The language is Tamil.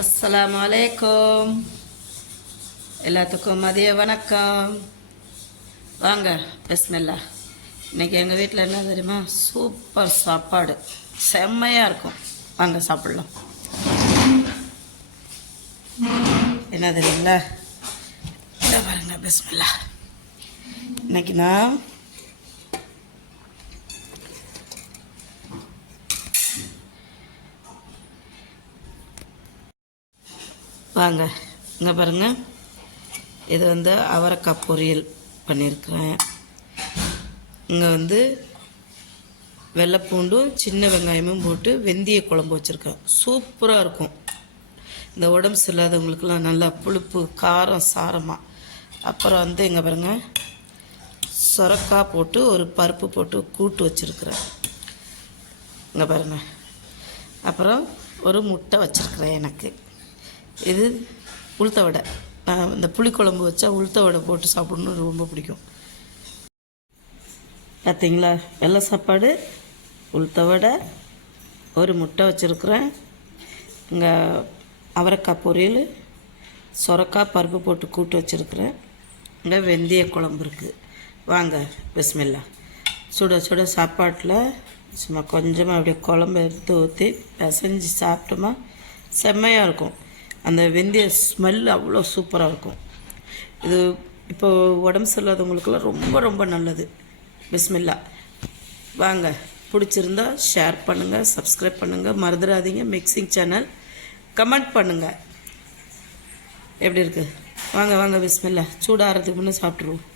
அஸ்ஸலாமு அலைக்கும். எல்லாத்துக்கும் மதிய வணக்கம். வாங்க பிஸ்மில்லா. இன்றைக்கி எங்கள் வீட்டில் என்ன தெரியுமா, சூப்பர் சாப்பாடு, செம்மையாக இருக்கும். வாங்க சாப்பிட்லாம். என்ன தெரியுங்களா, இதை பாருங்க. பிஸ்மில்லா. இன்றைக்கி நான் வாங்க இங்கே பாருங்கள், இது அவரைக்காய் பொரியல் பண்ணியிருக்கிறேன். இங்கே வெள்ளைப்பூண்டும் சின்ன வெங்காயமும் போட்டு வெந்தய குழம்பு வச்சுருக்கேன். சூப்பராக இருக்கும். இந்த உடம்பு சரியில்லாதவங்களுக்கெல்லாம் நல்லா புளிப்பு காரம் சாரமாக. அப்புறம் இங்கே பாருங்கள், சொரக்காய் போட்டு ஒரு பருப்பு போட்டு கூட்டு வச்சுருக்குறேன். இங்கே பாருங்கள். அப்புறம் ஒரு முட்டை வச்சுருக்குறேன். எனக்கு இது உளுத்த வடை. நான் இந்த புளிக்குழம்பு வச்சா உளுத்த வடை போட்டு சாப்பிடணுன்னு ரொம்ப பிடிக்கும். பார்த்தீங்களா, வெள்ளை சாப்பாடு, உளுத்த வடை, ஒரு முட்டை வச்சுருக்குறேன். இங்கே அவரைக்காய் பொரியல், சொரக்காய் பருப்பு போட்டு கூட்டு வச்சுருக்குறேன். இங்கே வெந்தய குழம்பு இருக்குது. வாங்க பிஸ்மில்லா. சுட சுட சாப்பாட்டில் சும்மா கொஞ்சமாக அப்படியே குழம்பு எடுத்து ஊற்றி பிசைஞ்சு சாப்பிட்டோமா செம்மையாக இருக்கும். அந்த வெந்தய ஸ்மெல் அவ்வளோ சூப்பராக இருக்கும். இது இப்போது உடம்பு சரியில்லாதவங்களுக்கெல்லாம் ரொம்ப ரொம்ப நல்லது. பிஸ்மில்லா. வாங்க, பிடிச்சிருந்தா ஷேர் பண்ணுங்கள், சப்ஸ்கிரைப் பண்ணுங்கள், மறந்துடாதீங்க. மிக்சிங் சேனல் கமெண்ட் பண்ணுங்கள். எப்படி இருக்குது? வாங்க வாங்க பிஸ்மில்லா. சூடாகிறதுக்கு முன்னே சாப்பிட்ருவோம்.